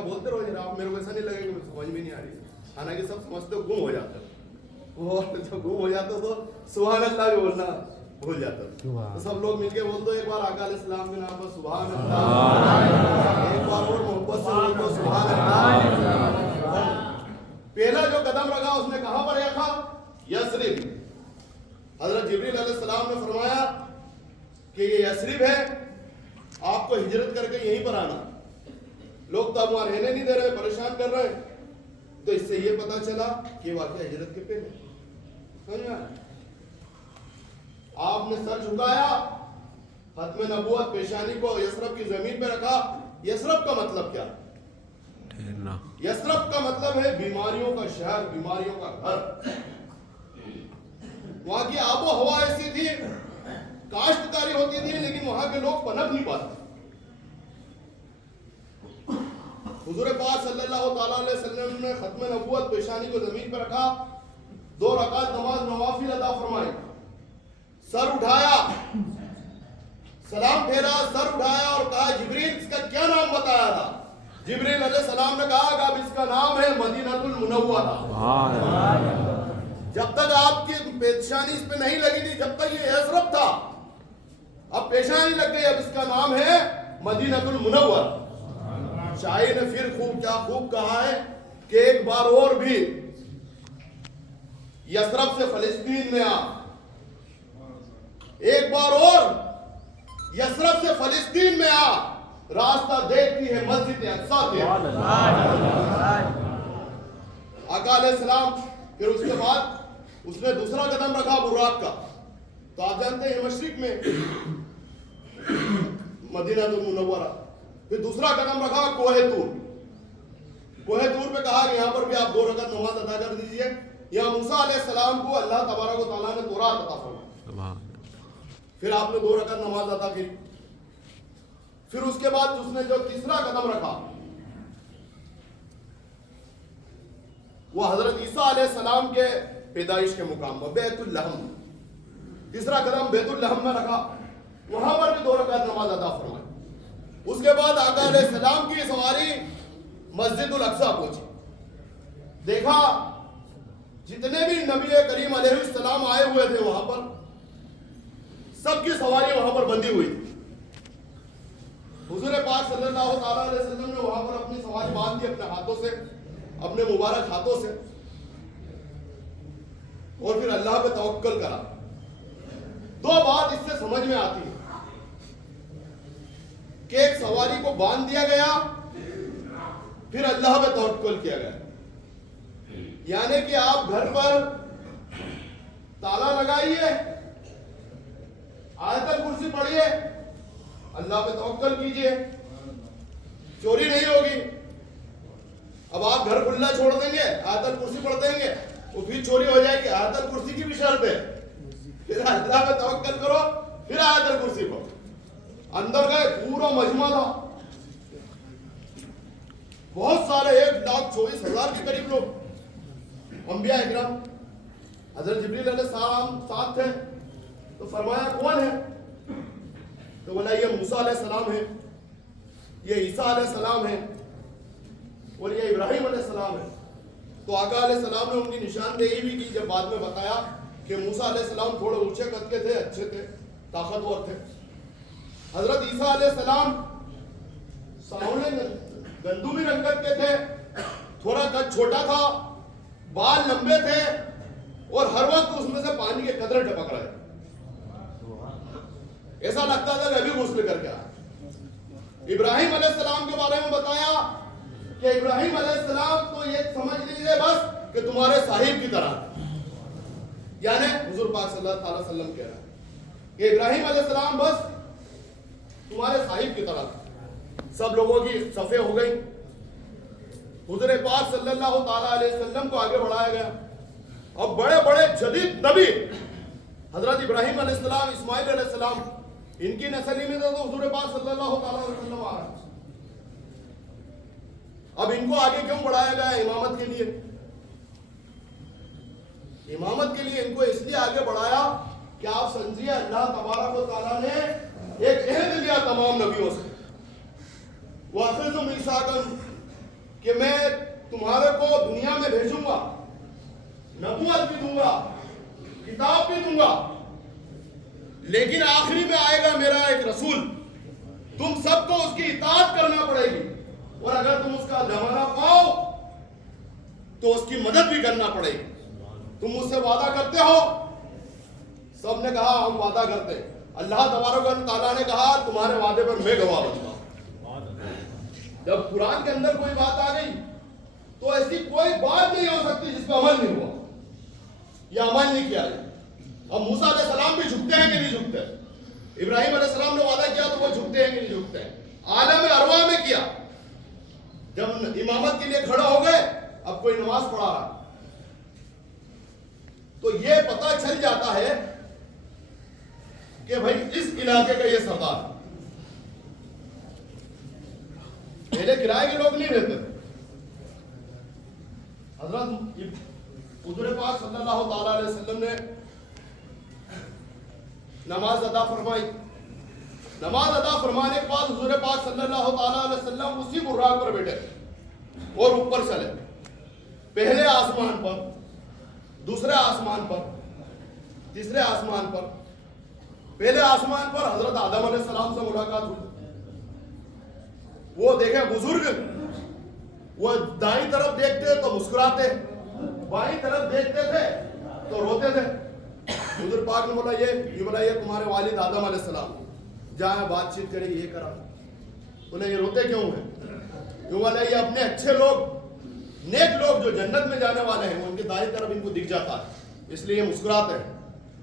بولتے رہو جناب، آپ میرے کو ایسا نہیں لگے کہ مجھے سمجھ میں نہیں آ رہی، حالانکہ سب سمجھتے گم ہو جاتا ہے، اور جب گم ہو جاتا تو سبحان اللہ بھی بولنا بھول جاتا ہے. تو سب لوگ مل کے بول دو ایک بار آقا علیہ السلام کے نام پر سبحان اللہ، ایک بار اور محبت سے بول دو سبحان اللہ. پہلا جو قدم رکھا اس نے کہاں پر رکھا؟ یثرب. حضرت جبریل علیہ السلام نے فرمایا کہ یہ یثرب ہے، آپ کو ہجرت کر کے یہیں پر آنا. لوگ تو اب وہاں رہنے نہیں دے رہے، پریشان کر رہے. تو اس سے یہ پتا چلا کہ واقعہ ہجرت کے پہلے. سمجھا؟ آپ نے سر جھکایا، ختم نبوت پیشانی کو یثرب کی زمین پہ رکھا. یثرب کا مطلب کیا؟ یثرب کا مطلب ہے بیماریوں کا شہر، بیماریوں کا گھر. وہاں کی آب و ہوا ایسی تھی، کاشتکاری ہوتی تھی، لیکن وہاں کے لوگ پنپ نہیں پاتے. حضور پاک صلی اللہ تعالیٰ علیہ وسلم نے ختم نبوت پیشانی کو زمین پر رکھا، 2 رکعت نماز نوافل ادا فرمائی، سر اٹھایا، سلام پھیرا، سر اٹھایا اور کہا جبریل اس کا کیا نام بتایا تھا؟ جبریل علیہ السلام نے کہا کہ اب اس کا نام ہے مدینہ المنورہ. جب تک آپ کی پیشانی اس پہ نہیں لگی تھی، جب تک یہ یثرب تھا، اب پیشانی لگ گئی، اب اس کا نام ہے مدینہ المنورہ. شاعر نے پھر کیا خوب کہا ہے کہ ایک بار اور بھی یثرب سے فلسطین میں آ، ایک بار اور یثرب سے فلسطین میں آ، راستہ دیکھتی ہے مسجد اقصی کے. آقا علیہ السلام پھر اس کے بعد اس نے دوسرا قدم رکھا براق کا. تو آپ جانتے ہیں مشرق میں مدینہ المنورہ. پھر دوسرا قدم رکھا کوہ طور. کوہ طور پہ کہا کہ یہاں پر بھی آپ 2 رکعت نماز ادا کر دیجئے. یہاں موسیٰ علیہ السلام کو اللہ تبارک و تعالیٰ نے تورات عطا فرمایا. پھر آپ نے 2 رکعت نماز ادا کی. پھر اس کے بعد اس نے جو تیسرا قدم رکھا وہ حضرت عیسیٰ علیہ السلام کے پیدائش کے مقام پر بیت اللحم. تیسرا قدم بیت اللحم میں رکھا، وہاں پر بھی 2 رکعت نماز ادا فرمائی. اس کے بعد آقا علیہ السلام کی سواری مسجد الاقصی پہنچی. دیکھا جتنے بھی نبی کریم علیہ السلام آئے ہوئے تھے وہاں پر سب کی سواری وہاں پر بندھی ہوئی تھی. حضور پاک صلی اللہ تعالیٰ علیہ وسلم نے وہاں پر اپنی سواری باندھ دی اپنے ہاتھوں سے، اپنے مبارک ہاتھوں سے، اور پھر اللہ پہ توکل کرا. 2 بات اس سے سمجھ میں آتی ہے کہ ایک سواری کو باندھ دیا گیا، پھر اللہ پہ توکل کیا گیا. یعنی کہ آپ گھر پر تالا لگائیے، آیت الکرسی پڑھیے، اللہ پہ توکل کیجئے، چوری نہیں ہوگی. اب آپ گھر کھلا چھوڑ دیں گے، آیت الکرسی پڑھ دیں گے، وہ پھر چوری ہو جائے گی. آیت الکرسی کی بھی شرط ہے، پھر اللہ پہ توکل کرو، پھر آیت الکرسی پڑھو. اندر گئے پورا مجمع تھا، بہت سارے 1,24,000 کے قریب لوگ، انبیاء اکرام. حضرت جبریل علیہ السلام ساتھ تھے. تو فرمایا کون ہے؟ تو بولا یہ موسیٰ علیہ السلام ہے، یہ عیسیٰ علیہ السلام ہے، اور یہ ابراہیم علیہ السلام ہے. تو آقا علیہ السلام نے ان کی نشاندہی بھی کی. جب بعد میں بتایا کہ موسیٰ علیہ السلام تھوڑے اونچے قد کے تھے، اچھے تھے، طاقتور تھے. حضرت عیسیٰ علیہ السلام سانولے گندمی رنگت کے تھے، تھوڑا قد چھوٹا تھا، بال لمبے تھے، اور ہر وقت اس میں سے پانی کے قطرے ٹپک رہے. ایسا لگتا تھا کہ ابھی غسل کر کے آیا. ابراہیم علیہ السلام کے بارے میں بتایا کہ ابراہیم علیہ السلام تو یہ سمجھ لیجیے بس کہ تمہارے صاحب کی طرح. یعنی حضور پاک صلی اللہ علیہ وسلم کہہ رہا ہے کہ ابراہیم علیہ السلام بس تمہارے صاحب کی طرح. سب لوگوں کی صفیں ہو گئی. حضور پاک صلی اللہ تعالیٰ علیہ وسلم کو آگے بڑھایا گیا. اب بڑے بڑے جدید نبی حضرت ابراہیم علیہ السلام، اسماعیل علیہ السلام، ان کی نسل میں تو حضور پاک صلی اللہ تعالیٰ علیہ وسلم آ رہا ہے. اب ان کو آگے کیوں بڑھایا گیا؟ امامت کے لیے. امامت کے لیے ان کو اس لیے آگے بڑھایا کہ آپ سمجھیے اللہ تبارک و تعالیٰ نے ایک عہد لیا تمام نبیوں سے. وَأَخِذُ مِيثَاقًا کہ میں تمہارے کو دنیا میں بھیجوں گا, نبوت بھی دوں گا, کتاب بھی دوں گا, لیکن آخری میں آئے گا میرا ایک رسول, تم سب کو اس کی اطاعت کرنا پڑے گی, اور اگر تم اس کا زمانہ پاؤ تو اس کی مدد بھی کرنا پڑے گی. تم مجھ سے وعدہ کرتے ہو؟ سب نے کہا ہم وعدہ کرتے. اللہ تبارک و تعالیٰ نے کہا تمہارے وعدے پر میں گواہ بنتا ہوں. جب قرآن کے اندر کوئی بات آ گئی تو ایسی کوئی بات نہیں ہو سکتی جس پہ عمل نہیں ہوا یا عمل نہیں کیا جائے. اب موسیٰ علیہ السلام بھی جھکتے ہیں کہ نہیں جھکتے؟ ابراہیم علیہ السلام نے وعدہ کیا تو وہ جھکتے ہیں کہ نہیں جھکتے ہیں؟ عالم ارواح میں کیا, جب امامت کے لیے کھڑا ہو گئے اب کوئی نماز پڑھا رہا تو یہ پتہ چل جاتا ہے کہ بھائی اس علاقے کا یہ سردار ہے. پہلے کرائے کے لوگ نہیں رہتے تھے. حضرت حضور پاک صلی اللہ تعالی علیہ وسلم نے نماز ادا فرمائی. نماز ادا فرمانے کے بعد حضور پاک صلی اللہ تعالی علیہ وسلم اسی براق پر بیٹھے اور اوپر چلے, پہلے آسمان پر, دوسرے آسمان پر, تیسرے آسمان پر. پہلے آسمان پر حضرت آدم علیہ السلام سے ملاقات ہوئی. وہ دیکھے بزرگ, وہ دائیں طرف دیکھتے تو مسکراتے, بائیں طرف دیکھتے تھے تو روتے تھے. حضور پاک نے بولا یہ تمہارے والد آدم علیہ السلام, جہاں بات چیت کریں یہ کرا. بولے یہ روتے کیوں ہیں؟ کیوں بولے یہ اپنے اچھے لوگ, نیک لوگ جو جنت میں جانے والے ہیں ان کے دائیں طرف ان کو دکھ جاتا ہے اس لیے یہ مسکراتے ہیں.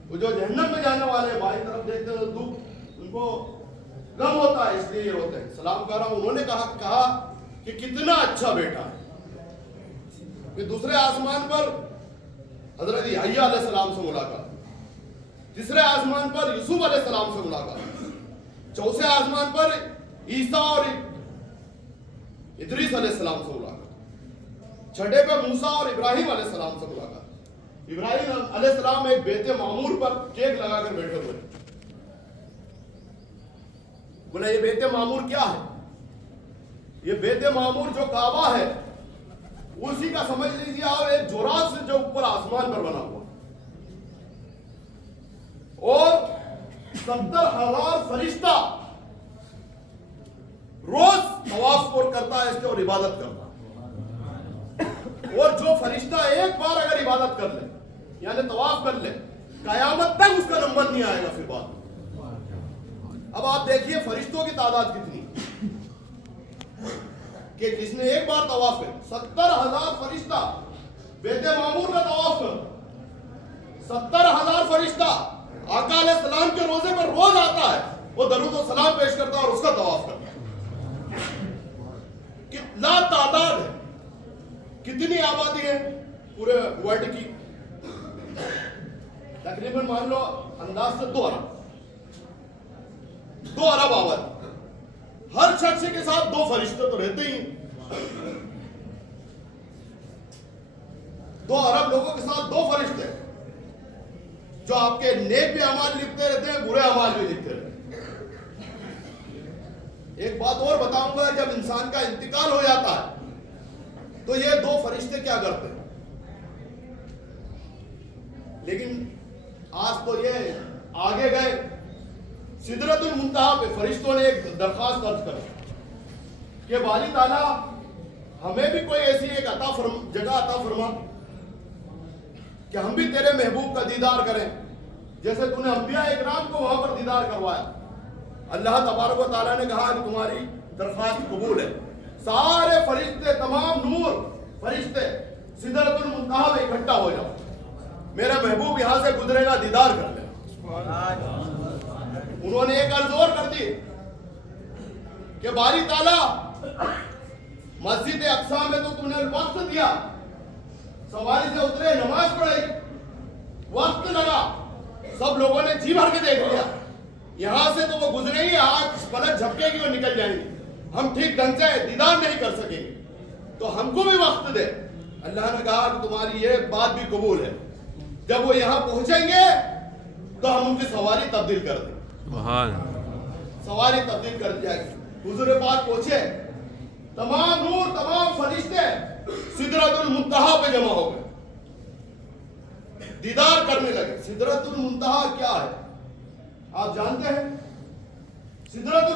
وہ جو جہنم میں جانے والے ہیں بائیں طرف دیکھتے ہیں تو دکھ ان کو غم ہوتا ہے اس لیے یہ روتے ہیں. سلام کر رہا ہوں. انہوں نے کہا کہ کتنا اچھا بیٹا ہے. پھر دوسرے آسمان پر حضرت یحییٰ علیہ السلام سے ملاقات, تیسرے آسمان پر یوسف علیہ السلام سے ملاقات, چوتھے آسمان پر عیسیٰ اور ادریس علیہ السلام سے ملاقات, چھٹے پہ موسیٰ اور ابراہیم علیہ السلام سے ملاقات. ابراہیم علیہ السلام ایک بیت معمور پر کیک لگا کر بیٹھے ہوئے. بولا یہ بیت معمور کیا ہے؟ یہ بیت معمور جو کعبہ ہے اسی کا سمجھ لیجیے آپ ایک جوراس سے جو اوپر آسمان پر بنا ہوا, اور 70,000 فرشتہ روز طواف کرتا ہے اس کے اور عبادت کرتا ہے. اور جو فرشتہ ایک بار اگر عبادت کر لے یعنی طواف کر لے, قیامت تک اس کا نمبر نہیں آئے گا پھر بعد. اب آپ دیکھیے فرشتوں کی تعداد کتنی کہ جس نے ایک بار طواف کر, 70,000 فرشتہ بیت معمور کا طواف کر, 70,000 فرشتہ آقا علیہ السلام کے روزے پر روز آتا ہے, وہ درود و سلام پیش کرتا ہے اور اس کا طواف کرتا ہے. کتنا تعداد ہے, کتنی آبادی ہے پورے ورلڈ کی؟ تقریباً مان لو انداز سے 2 ارب آبادی. ہر شخص کے ساتھ 2 فرشتے تو رہتے ہی ہیں. 2 ارب لوگوں کے ساتھ 2 فرشتے جو آپ کے نیک بھی اعمال لکھتے رہتے ہیں, برے اعمال بھی لکھتے رہتے ہیں. ایک بات اور بتاؤں گا, جب انسان کا انتقال ہو جاتا ہے تو یہ 2 فرشتے کیا کرتے ہیں, لیکن آج تو یہ آگے گئے. سدرۃ المنتہا پہ فرشتوں نے ایک درخواست درج کر کہ باری تعالیٰ ہمیں بھی کوئی ایسی ایک جگہ عطا فرما کہ ہم بھی تیرے محبوب کا دیدار کریں جیسے تو نے انبیاء اکرام کو وہاں پر دیدار کروایا. اللہ تبارک و تعالیٰ نے کہا کہ تمہاری درخواست قبول ہے. سارے فرشتے, تمام نور فرشتے سدرۃ المنتہا میں اکٹھا ہو جاؤ, میرا محبوب یہاں سے گزرے گا, دیدار کر لے. انہوں نے ایک عرض اور کر دی کہ باری تعالیٰ مسجد اقصی میں تو تم نے وقت دیا, سواری سے اترے, نماز پڑھائی, وقت لگا, سب لوگوں نے جی بھر کے دیکھ لیا, یہاں سے تو وہ گزریں گے, آج پلک جھپکے گی اور نکل جائیں گے, ہم ٹھیک ڈھنگ سے دیدار نہیں کر سکیں گے, تو ہم کو بھی وقت دے. اللہ نے کہا کہ تمہاری یہ بات بھی قبول ہے, جب وہ یہاں پہنچیں گے تو ہم ان کی سواری تبدیل کر دیں. سواری تبدیل کر دیا گی. حضور پاک پہنچے, تمام نور, تمام فرشتے المنتہا پہ جمع ہو گئے, دیدار کرنے لگے. سدرۃ المنتہا کیا ہے آپ جانتے ہیں؟ سدرۃ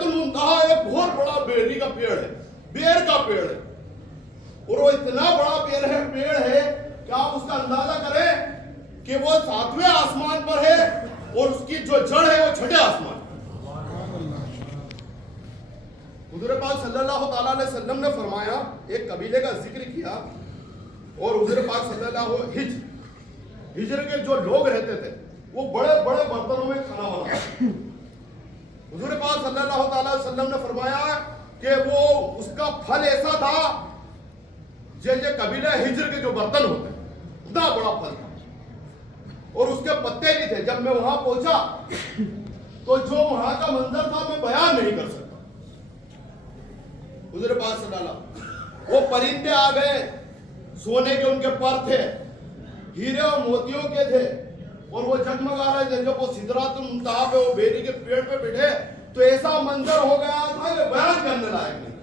المنتہا ایک بہت بڑا بیری کا پیڑ ہے, بیر کا پیڑ ہے, اور وہ اتنا بڑا پیڑ ہے کہ آپ اس کا اندازہ کریں کہ وہ 7ویں آسمان پر ہے اور اس کی جو جڑ ہے وہ 6ٹھے آسمان. حضور پاک صلی اللہ تعالیٰ علیہ وسلم نے فرمایا, ایک قبیلے کا ذکر کیا, اور حضور پاک صلی اللہ ہجر کے جو لوگ رہتے تھے وہ بڑے بڑے برتنوں میں کھانا بناتے. حضور پاک صلی اللہ تعالیٰ علیہ وسلم نے فرمایا کہ وہ اس کا پھل ایسا تھا جیسے قبیلہ ہجر کے جو برتن ہوتے ہیں اتنا بڑا پھل تھا, اور اس کے پتے بھی تھے. جب میں وہاں پہنچا تو جو وہاں کا منظر تھا میں بیان نہیں کر سکتا. حضور پاک صلی اللہ علیہ وسلم, وہ پرندے آ گئے, سونے کے ان کے پر تھے, ہیرے اور موتیوں کے تھے, اور وہ جگمگا رہے تھے. جب وہ سدرۃ المنتہا پہ وہ بیری کے پیڑ پہ بیٹھے تو ایسا منظر ہو گیا تھا کہ بیان کرنے لائق نہیں.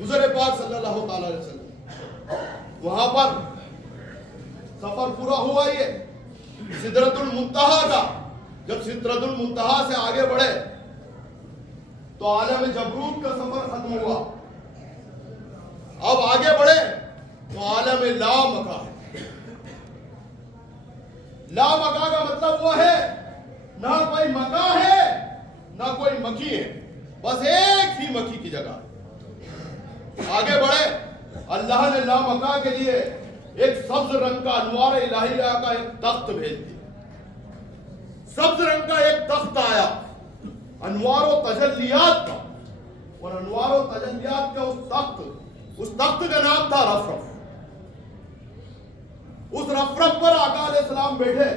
حضور پاک صلی اللہ تعالیٰ علیہ وسلم وہاں پر سفر پورا ہوا یہ سدرۃ المنتہا کا. جب سدرۃ المنتہا سے آگے بڑھے تو عالم جبروت کا سفر ختم ہوا. اب آگے بڑھے تو عالم لامکا ہے. لامکا کا مطلب وہ ہے نہ کوئی مکا ہے نہ کوئی مکی ہے, بس ایک ہی مکی کی جگہ. آگے بڑھے, اللہ نے لامکا کے لیے ایک سبز رنگ کا انوار الہیہ کا ایک تخت بھیج دیا. سبز رنگ کا ایک تخت آیا انوار و تجلیات کا, اور انوار و تجلیات کا اس تخت کا نام تھا رفرف. اس رفرف پر آقا علیہ السلام بیٹھے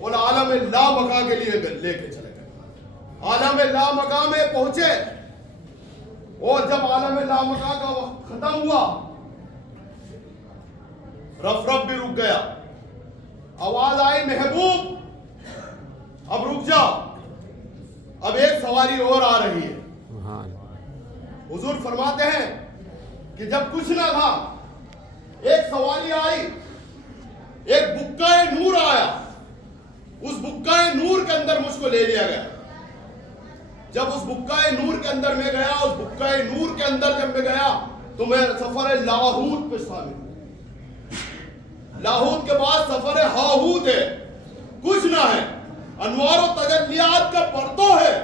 اور عالم لامکا کے لیے لے کے چلے گئے. عالم لامکا میں پہنچے, اور جب عالم لامکا کا وقت ختم ہوا رفرف بھی رک گیا. آواز آئی محبوب اب رک جا, اب ایک سواری اور آ رہی ہے. حضور فرماتے ہیں کہ جب کچھ نہ تھا ایک سواری آئی, ایک بکائے نور آیا, اس بکائے نور کے اندر مجھ کو لے لیا گیا. جب اس بکائے نور کے اندر میں گیا, اس بکائے نور کے اندر جب میں گیا تو میں سفر لاہوت پہ شامل ہوں. لاہوت کے بعد سفر ہاہوت ہے, کچھ نہ ہے, انوار و تجلیات کا پرتو ہے.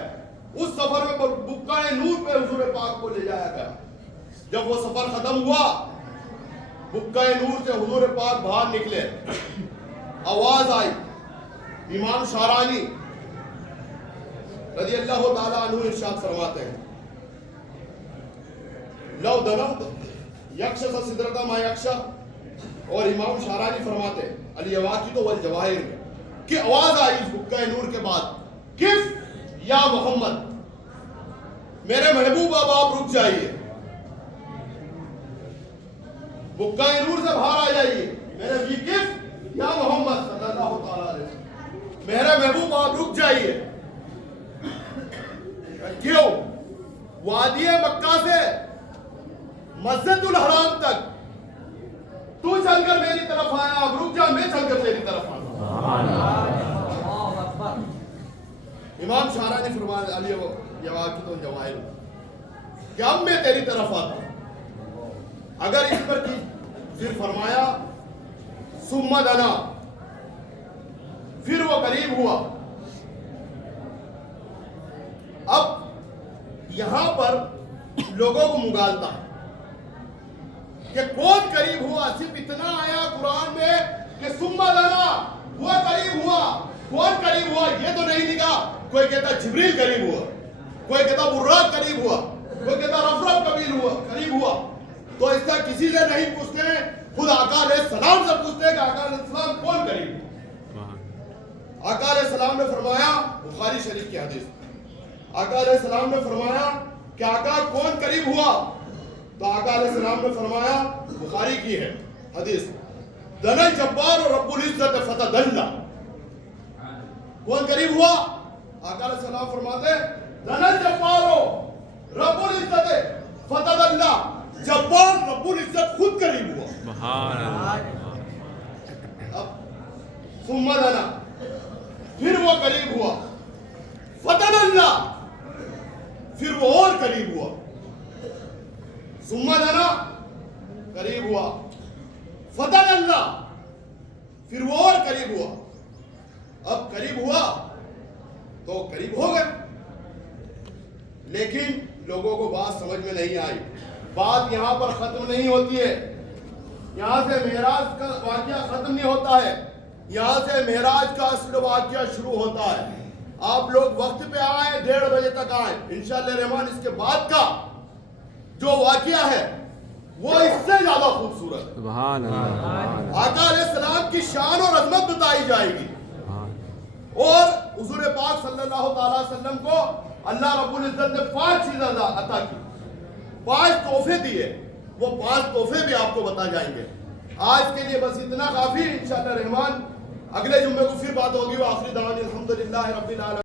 اس سفر میں بکائے نور پہ حضور پاک کو لے جایا گیا. جب وہ سفر ختم ہوا بکائے نور سے حضور پاک باہر نکلے, آواز آئی. امام شارانی رضی اللہ تعالیٰ عنہ ارشاد فرماتے ہیں لو دنوت یکشا سدرتا ما یکشا, اور امام شارانی فرماتے ہیں الیواقیت والجواہر میں کہ آواز آئی اس بکائے نور کے بعد, کف یا محمد, میرے محبوب اب آپ رک جائیے. بکائے نور سے باہر آ جائیے, میرے بھی کف یا محمد صلی اللہ تعالیٰ علیہ وسلم, میرے محبوب آپ رک جائیے. کیوں؟ وادی مکہ سے مسجد الحرام تک تو چل کر میری طرف آیا, اب رک جا, میں چل کر تیری طرف آیا. امام شارانی فرماتے علی یواقیت والجواہر کہ اب میں تیری طرف آتا ہوں. اگر اس پر کی پھر فرمایا ثم دنا, پھر وہ قریب ہوا. اب یہاں پر لوگوں کو مغالتا ہے کہ کون قریب ہوا. صرف اتنا آیا قرآن میں کہ ثم دنا, وہ قریب ہوا. کون قریب ہوا یہ تو نہیں لکھا. کوئی کہتا جبریل قریب ہوا, کوئی کہتا براق قریب ہوا, کوئی کہتا رفرف قریب ہوا. تو اس طرح کسی سے نہیں پوچھتے, خود آقا علیہ السلام سے پوچھتے کہ آقا علیہ السلام کون قریب ہوا. آقا علیہ السلام نے فرمایا, بخاری شریف کی حدیث, آقا علیہ السلام نے فرمایا کہ آقا کون قریب ہوا. تو آقا علیہ السلام نے فرمایا, بخاری کی ہے حدیث, دن الجبار اور رب العزت فتدلّ. کون قریب ہوا؟ آقا علیہ السلام فرماتے دن الجبار رب العزت فتدلّ. جبار رب العزت اب ثم دنا، پھر وہ قریب ہوا، فتن اللہ، پھر وہ اور قریب ہوا، ثم دنا قریب ہوا، فتن اللہ، پھر وہ اور قریب ہوا. اب قریب ہوا تو قریب ہو گئے، لیکن لوگوں کو بات سمجھ میں نہیں آئی. بات یہاں پر ختم نہیں ہوتی ہے، یہاں سے معراج کا واقعہ ختم نہیں ہوتا ہے، یہاں سے معراج کا اصل واقعہ شروع ہوتا ہے. آپ لوگ وقت پہ آئے، 1:30 بجے تک آئے، انشاءاللہ رحمان اس کے بعد کا جو واقعہ ہے وہ اس سے زیادہ خوبصورت ہے. سبحان اللہ. آقا علیہ السلام کی شان اور عظمت بتائی جائے گی، اور حضور پاک صلی اللہ تعالی وسلم کو اللہ رب العزت نے 5 چیزیں عطا کی، 5 تحفے دیے. وہ 5 تحفے بھی آپ کو بتا جائیں گے. آج کے لیے بس اتنا کافی. انشاءاللہ رحمان اگلے جمعے کو پھر بات ہوگی. وآخر دعوانا الحمدللہ رب العالمین.